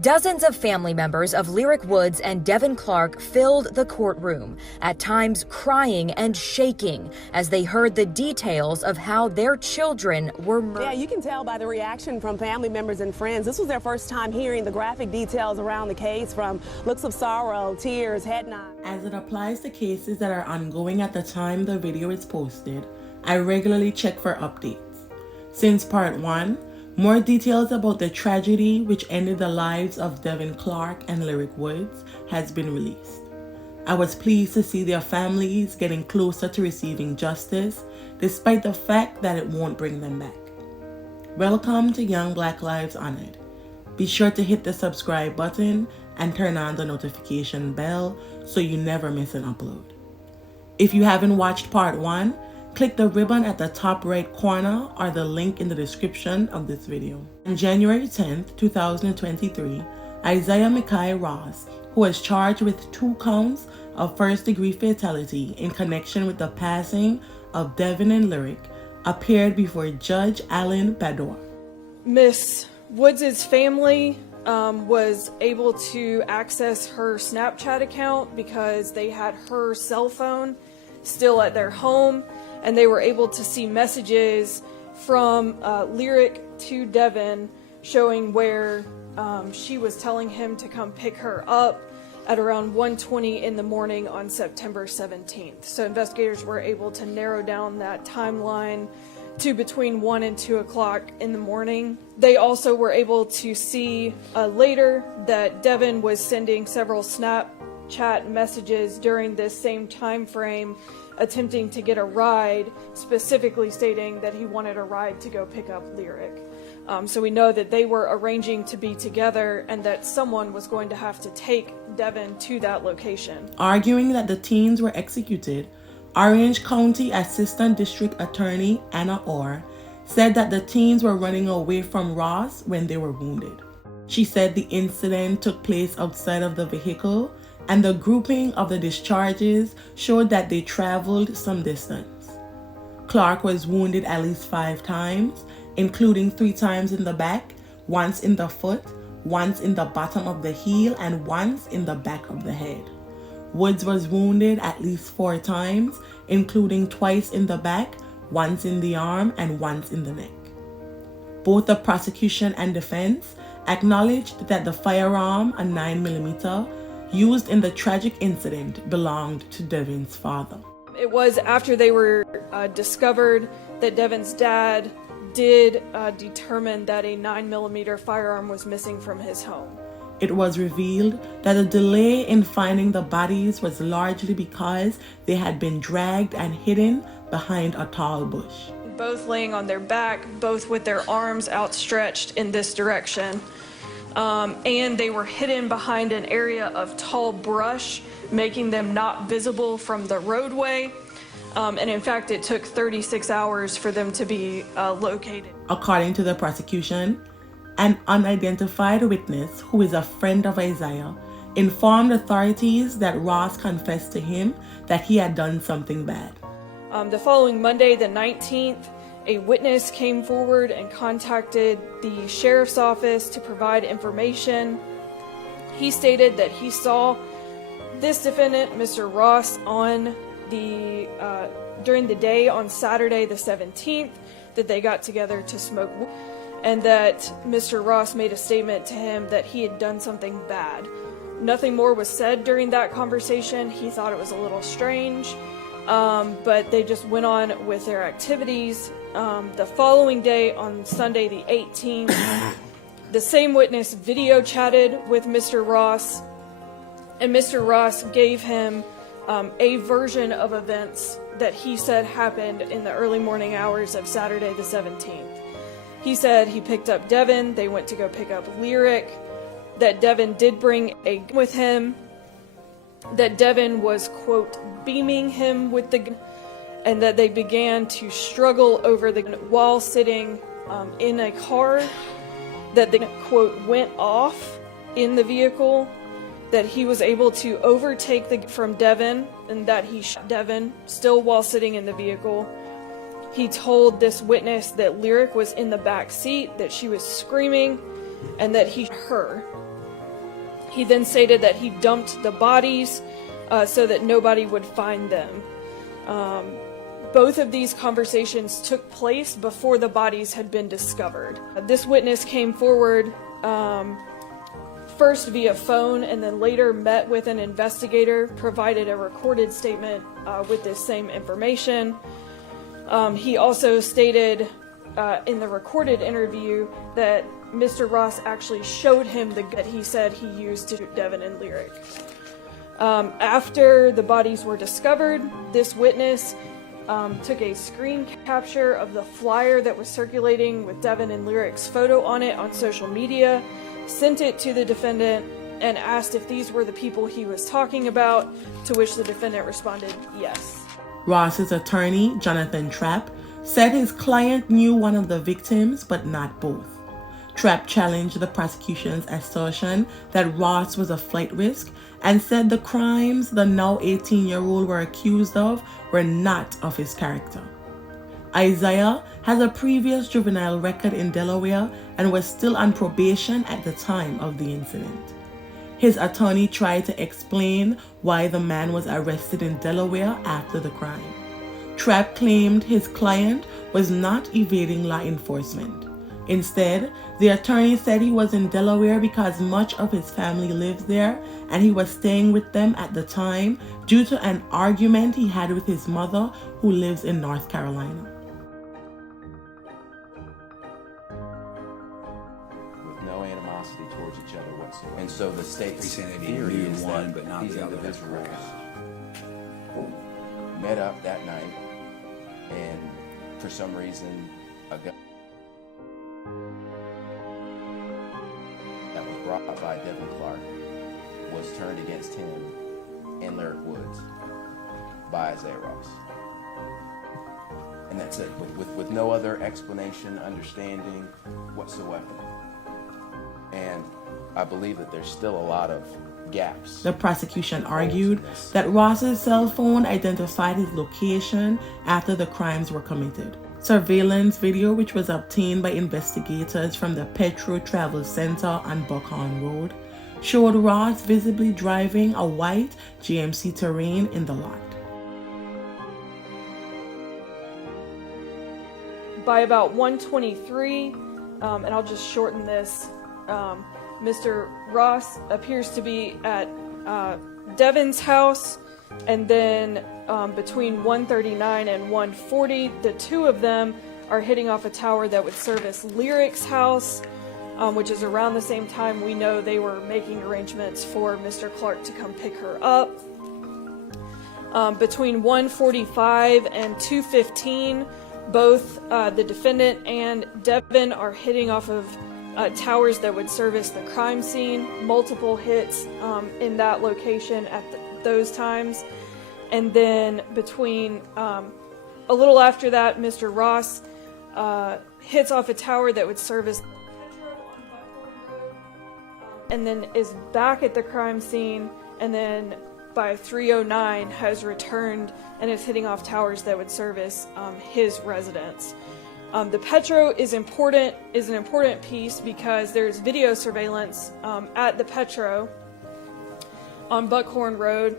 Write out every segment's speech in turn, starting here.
Dozens of family members of Lyric Woods and Devin Clark filled the courtroom, at times crying and shaking as they heard the details of how their children were murdered. Yeah, you can tell by the reaction from family members and friends. This was their first time hearing the graphic details around the case, from looks of sorrow, tears, head nods. As it applies to cases that are ongoing at the time the video is posted, I regularly check for updates. Since part 1, more details about the tragedy which ended the lives of Devin Clark and Lyric Woods has been released. I was pleased to see their families getting closer to receiving justice, despite the fact that it won't bring them back. Welcome to Young Black Lives Honored. Be sure to hit the subscribe button and turn on the notification bell so you never miss an upload. If you haven't watched part 1, click the ribbon at the top right corner or the link in the description of this video. On January 10th, 2023, Isaiah Mackay Ross, who was charged with 2 counts of first-degree fatality in connection with the passing of Devin and Lyric, appeared before Judge Alan Bador. Miss Woods' family was able to access her Snapchat account because they had her cell phone still at their home, and they were able to see messages from Lyric to Devin showing where she was telling him to come pick her up at around 1:20 in the morning on September 17th. So investigators were able to narrow down that timeline to between 1 and 2 o'clock in the morning. They also were able to see later that Devin was sending several Snapchat messages during this same time frame, attempting to get a ride, specifically stating that he wanted a ride to go pick up Lyric. So we know that they were arranging to be together and that someone was going to have to take Devin to that location. Arguing that the teens were executed, Orange County Assistant District Attorney Anna Orr said that the teens were running away from Ross when they were wounded. She said the incident took place outside of the vehicle, and the grouping of the discharges showed that they traveled some distance. Clark was wounded at least 5 times, including 3 times in the back, once in the foot, once in the bottom of the heel, and once in the back of the head. Woods was wounded at least 4 times, including twice in the back, once in the arm, and once in the neck. Both the prosecution and defense acknowledged that the firearm, a 9mm, used in the tragic incident belonged to Devin's father. It was after they were discovered that Devin's dad did determine that a 9mm firearm was missing from his home. It was revealed that the delay in finding the bodies was largely because they had been dragged and hidden behind a tall bush. Both laying on their back, both with their arms outstretched in this direction. And they were hidden behind an area of tall brush, making them not visible from the roadway. And in fact, it took 36 hours for them to be located. According to the prosecution, an unidentified witness, who is a friend of Isaiah, informed authorities that Ross confessed to him that he had done something bad. The following Monday, the 19th, a witness came forward and contacted the sheriff's office to provide information. He stated that he saw this defendant, Mr. Ross, during the day on Saturday the 17th, that they got together to smoke, and that Mr. Ross made a statement to him that he had done something bad. Nothing more was said during that conversation. He thought it was a little strange, but they just went on with their activities. The following day, on Sunday the 18th, the same witness video chatted with Mr. Ross, and Mr. Ross gave him a version of events that he said happened in the early morning hours of Saturday the 17th. He said he picked up Devin, they went to go pick up Lyric, that Devin did bring a gun with him, that Devin was, quote, beaming him with the gun, and that they began to struggle over the gun while sitting in a car, that the, quote, went off in the vehicle, that he was able to overtake the gun from Devin, and that he shot Devin still while sitting in the vehicle. He told this witness that Lyric was in the back seat, that she was screaming, and that he shot her. He then stated that he dumped the bodies so that nobody would find them. Both of these conversations took place before the bodies had been discovered. This witness came forward first via phone and then later met with an investigator, provided a recorded statement with this same information. He also stated in the recorded interview that Mr. Ross actually showed him the gun that he said he used to shoot Devin and Lyric. After the bodies were discovered, this witness took a screen capture of the flyer that was circulating with Devin and Lyric's photo on it on social media, sent it to the defendant, and asked if these were the people he was talking about, to which the defendant responded yes. Ross's attorney, Jonathan Trapp, said his client knew one of the victims, but not both. Trapp challenged the prosecution's assertion that Ross was a flight risk and said the crimes the now 18-year-old were accused of were not of his character. Isaiah has a previous juvenile record in Delaware and was still on probation at the time of the incident. His attorney tried to explain why the man was arrested in Delaware after the crime. Trapp claimed his client was not evading law enforcement. Instead, the attorney said he was in Delaware because much of his family lives there and he was staying with them at the time due to an argument he had with his mother, who lives in North Carolina. With no animosity towards each other whatsoever. And so the state's saying that he theory knew is one, that but not these the other. individuals met up that night, and for some reason, a gun that was brought by Devin Clark was turned against him and Lyric Woods by Isaiah Ross. And that's it, with no other explanation, understanding whatsoever. And I believe that there's still a lot of gaps. The prosecution argued that Ross's cell phone identified his location after the crimes were committed. Surveillance video, which was obtained by investigators from the Petro Travel Center on Buckhorn Road, showed Ross visibly driving a white GMC Terrain in the lot. By about 1:23, and I'll just shorten this, Mr. Ross appears to be at Devin's house, and then between 1:39 and 1:40, the two of them are hitting off a tower that would service Lyric's house, which is around the same time we know they were making arrangements for Mr. Clark to come pick her up. Between 1:45 and 2:15, both the defendant and Devin are hitting off of towers that would service the crime scene, multiple hits in that location at those times. And then between a little after that, Mr. Ross hits off a tower that would service the Petro on Buckhorn Road, and then is back at the crime scene, and then by 3:09 has returned and is hitting off towers that would service his residence. The Petro is an important piece because there's video surveillance at the Petro on Buckhorn Road.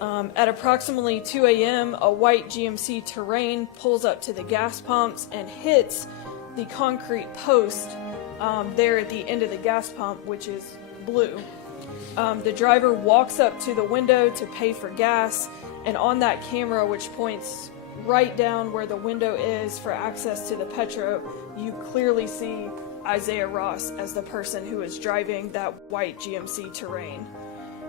At approximately 2 a.m., a white GMC Terrain pulls up to the gas pumps and hits the concrete post there at the end of the gas pump, which is blue. The driver walks up to the window to pay for gas, and on that camera, which points right down where the window is for access to the Petro, you clearly see Isaiah Ross as the person who is driving that white GMC Terrain.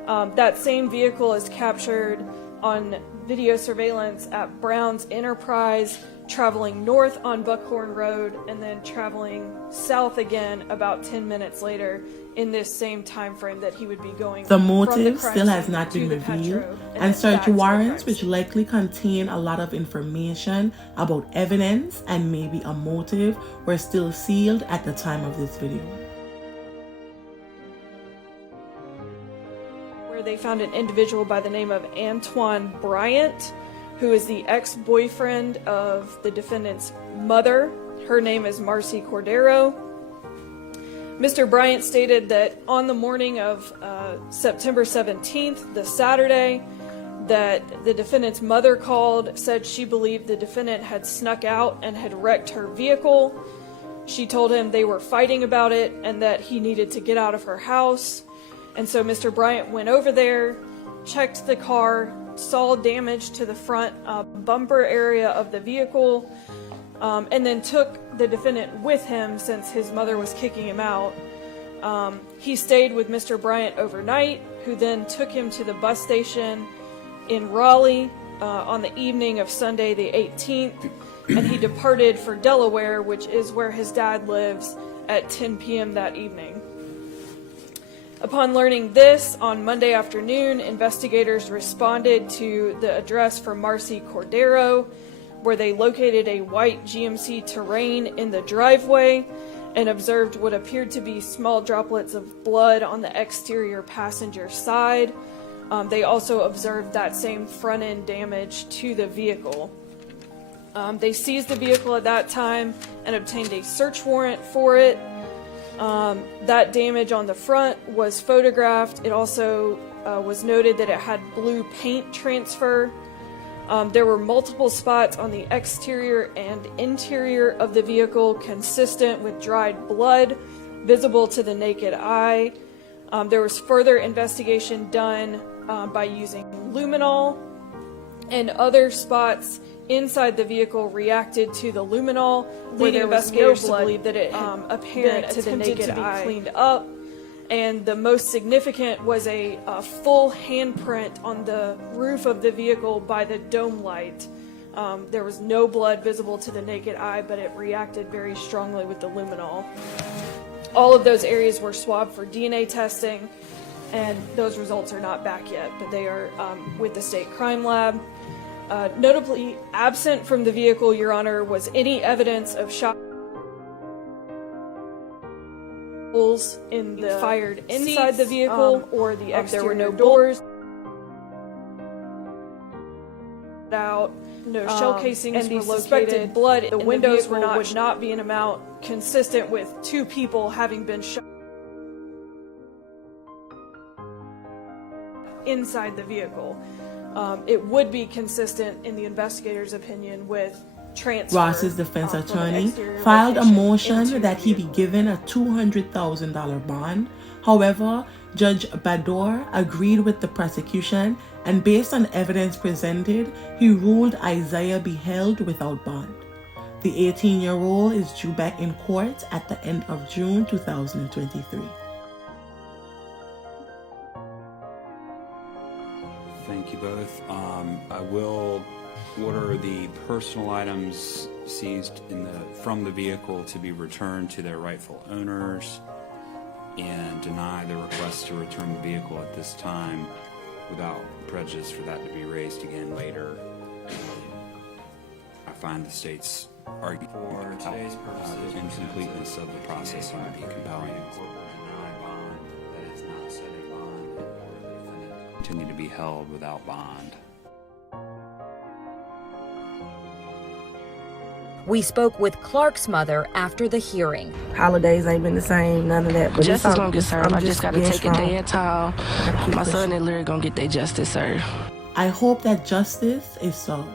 That same vehicle is captured on video surveillance at Brown's Enterprise, traveling north on Buckhorn Road and then traveling south again about 10 minutes later in this same time frame that he would be going. The motive still has not been revealed, and search warrants, which likely contain a lot of information about evidence and maybe a motive, were still sealed at the time of this video. They found an individual by the name of Antoine Bryant, who is the ex-boyfriend of the defendant's mother. Her name is Marcy Cordero. Mr. Bryant stated that on the morning of September 17th, the Saturday, that the defendant's mother called, said she believed the defendant had snuck out and had wrecked her vehicle. She told him they were fighting about it and that he needed to get out of her house. And so Mr. Bryant went over there, checked the car, saw damage to the front bumper area of the vehicle, and then took the defendant with him since his mother was kicking him out. He stayed with Mr. Bryant overnight, who then took him to the bus station in Raleigh on the evening of Sunday the 18th, and he departed for Delaware, which is where his dad lives, at 10 p.m. that evening. Upon learning this, on Monday afternoon, investigators responded to the address for Marcy Cordero, where they located a white GMC Terrain in the driveway and observed what appeared to be small droplets of blood on the exterior passenger side. They also observed that same front-end damage to the vehicle. They seized the vehicle at that time and obtained a search warrant for it. That damage on the front was photographed. It also was noted that it had blue paint transfer. There were multiple spots on the exterior and interior of the vehicle consistent with dried blood visible to the naked eye. There was further investigation done by using luminol, and other spots inside the vehicle reacted to the luminol, leading investigators to believe that it apparent to the naked eye cleaned up. And the most significant was a full handprint on the roof of the vehicle by the dome light. There was no blood visible to the naked eye, but it reacted very strongly with the luminol. All of those areas were swabbed for DNA testing, and those results are not back yet, but they are with the state crime lab. Notably absent from the vehicle, Your Honor, was any evidence of shot holes in the fired inside the vehicle or the exterior. There were no doors out, no shell casings were located. Blood in the windows would not be an amount consistent with two people having been shot inside the vehicle. It would be consistent, in the investigator's opinion, with transfer. Ross's defense attorney filed a motion that he be given a $200,000 bond. However, Judge Bador agreed with the prosecution, and based on evidence presented, he ruled Isaiah be held without bond. The 18-year-old is due back in court at the end of June 2023. Thank you both. I will order the personal items seized from the vehicle to be returned to their rightful owners and deny the request to return the vehicle at this time without prejudice for that to be raised again later. I find the state's argument for today's purposes incompleteness of the process would be compelling. Continue to be held without bond. We spoke with Clark's mother after the hearing. Holidays ain't been the same, none of that. But justice gonna get served. I just gotta take strong. a day at a time. My son and Lyric gonna get their justice served. I hope that justice is served.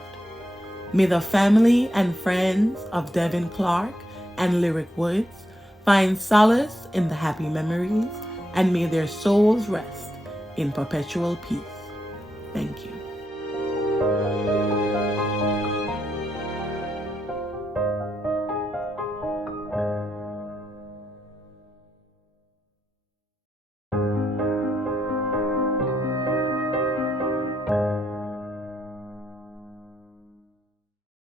May the family and friends of Devin Clark and Lyric Woods find solace in the happy memories, and may their souls rest in perpetual peace. Thank you.